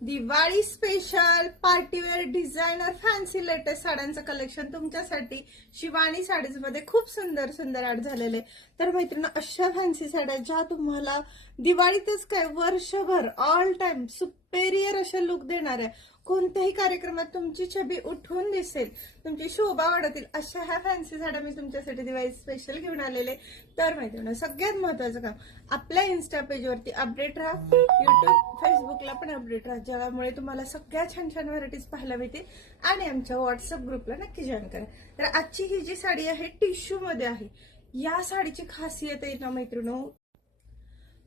Diwali special party wear designer fancy latest साड्यांचं collection तुमच्यासाठी शिवानी साडीजमध्ये खूप सुंदर सुंदर ऍड झालेले. तर मैत्रिणी अशा फॅन्सी साड्या ज्या तुम्हाला दिवाळीतच काय वर्षभर ऑल टाइम सुपेरियर अशा लुक देणार आहे कोणत्याही कार्यक्रमात तुमची छबी उठून दिसेल तुमची शोभा वाढतील अशा ह्या फॅन्सी साड्या मी तुमच्यासाठी दिवाळी स्पेशल घेऊन आलेले तर माहिती सगळ्यात महत्वाचं काम आपल्या इन्स्टा पेजवरती अपडेट राहा युट्यूब फेसबुकला पण अपडेट राहा ज्यामुळे तुम्हाला सगळ्या छान छान व्हरायटीज पाहायला मिळतील आणि आमच्या व्हॉट्सअप ग्रुपला नक्की जॉईन करा. तर आजची ही जी साडी आहे टिश्यू मध्ये आहे. या साडीची खासियत आहे ना मैत्रिणू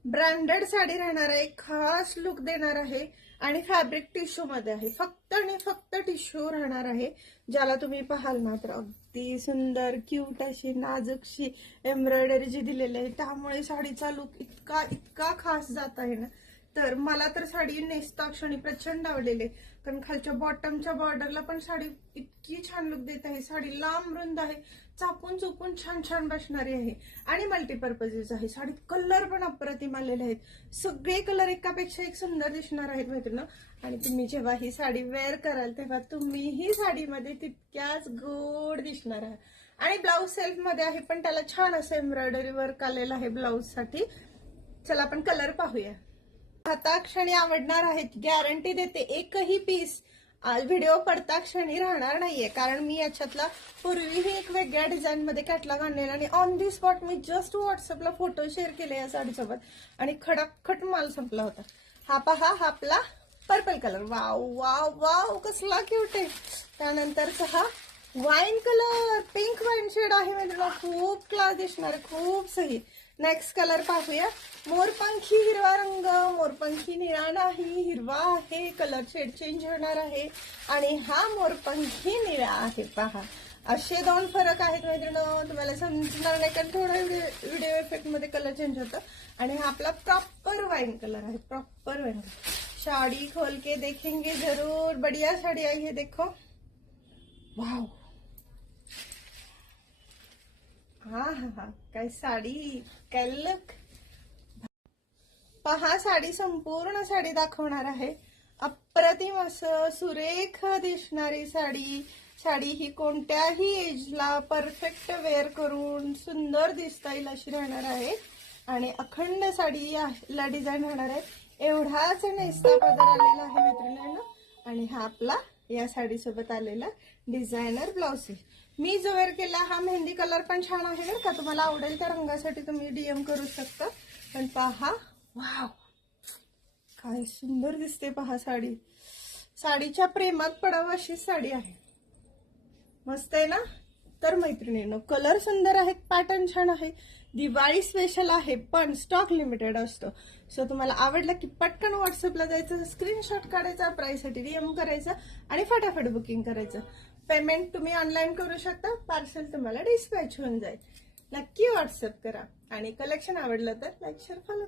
ब्रँडेड साडी राहणार आहे खास लुक देणार आहे आणि फॅब्रिक टिश्यू मध्ये आहे. फक्त आणि फक्त टिश्यू राहणार आहे ज्याला तुम्ही पाहाल मात्र. अगदी सुंदर क्यूट अशी नाजूकशी एम्ब्रॉयडरी जी दिलेली आहे त्यामुळे साडीचा लुक इतका इतका खास जात आहे ना. तर मला तर साडी नेसता क्षणी प्रचंड आवडलेले आहे. कारण खालच्या बॉटमच्या बॉर्डरला पण साडी इतकी छान लुक देत आहे. साडी लांब रुंद आहे. चापून चुपून छान छान बसणारी आहे. आणि मल्टीपर्पजेस आहे. साडीत कलर पण अप्रतिम आलेले आहेत. सगळे कलर एकापेक्षा एक सुंदर दिसणार आहेत मैत्रिणी. आणि तुम्ही जेव्हा ही साडी वेअर कराल तेव्हा तुम्हीही साडीमध्ये तितक्याच गोड दिसणार आहात. आणि ब्लाऊज सेल्फमध्ये आहे पण त्याला छान असं एम्ब्रॉयडरी वर्क आलेलं आहे ब्लाऊजसाठी. चला आपण कलर पाहूया. आता क्षणी आवडणार आहेत. गॅरंटी देते. एकही पीस व्हिडिओ पडता क्षणी राहणार नाहीये. कारण मी याच्यातला पूर्वीही एक वेगळ्या डिझाईन मध्ये कॅटलॉग आणलेला आणि ऑन दी स्पॉट मी जस्ट व्हॉट्सअपला फोटो शेअर केले या साडीसोबत आणि खडाखट माल संपला होता. हा पहा हा आपला purple colour wow wow wow कसला क्यूट आहे. त्यानंतरचा हा wine colour pink wine shade आहे म्हणजे खूप क्लास दिसणार खूप सही. नेक्स्ट कलर पाहूया. मोरपंखी हिरवा रंग मोरपंखी निळा नाही हिरवा आहे कलर शेड चेंज होणार आहे. आणि हा मोरपंखी निळा आहे पहा. असे दोन फरक आहेत मैत्रिणी तुम्हाला समजणार नाही कारण थोडा व्हिडिओ इफेक्टमध्ये कलर चेंज होतं. आणि हा आपला प्रॉपर वाईन कलर आहे प्रॉपर वाईन कलर साड़ी खोल के देखेंगे जरूर. बढ़िया साड़ी आई है देखो. वाव हा हा हा. काय साडी? काय लक? पहा साडी संपूर्ण साडी दाखवणार आहे. अप्रतिम असं सुरेख दिसणारी साडी. साडी ही कोणत्याही एजला परफेक्ट वेअर करून सुंदर दिसता येईल अशी राहणार आहे. आणि अखंड साडी ला डिझाईन राहणार आहे. एवढाच नेसता पदर आलेला आहे मैत्रिणींना आणि हा आपला या साडीसोबत आलेला डिझायनर ब्लाउज आहे. मी जो वेअर केला हा मेहंदी कलर पण छान आहे बरं का. तुम्हाला आवडेल त्या रंगासाठी तुम्ही डीएम करू शकता. पण पहा वाव काय सुंदर दिसते पहा साडी. साडीच्या प्रेमात पडावं अशी साडी आहे. मस्त आहे ना? तर मैत्रिणीनं कलर सुंदर आहेत पॅटर्न छान आहे दिवाळी स्पेशल आहे पण स्टॉक लिमिटेड असतो. सो तुम्हाला आवडलं की पटकन व्हॉट्सअपला जायचं स्क्रीनशॉट काढायचा प्राईससाठी डीएम करायचा आणि फटाफट बुकिंग करायचं. पेमेंट तुम्ही ऑनलाईन करू शकता पार्सल तुम्हाला डिस्पॅच होऊन जाईल. नक्की व्हॉट्सअप करा. आणि कलेक्शन आवडलं तर लाईक शेअर फॉलो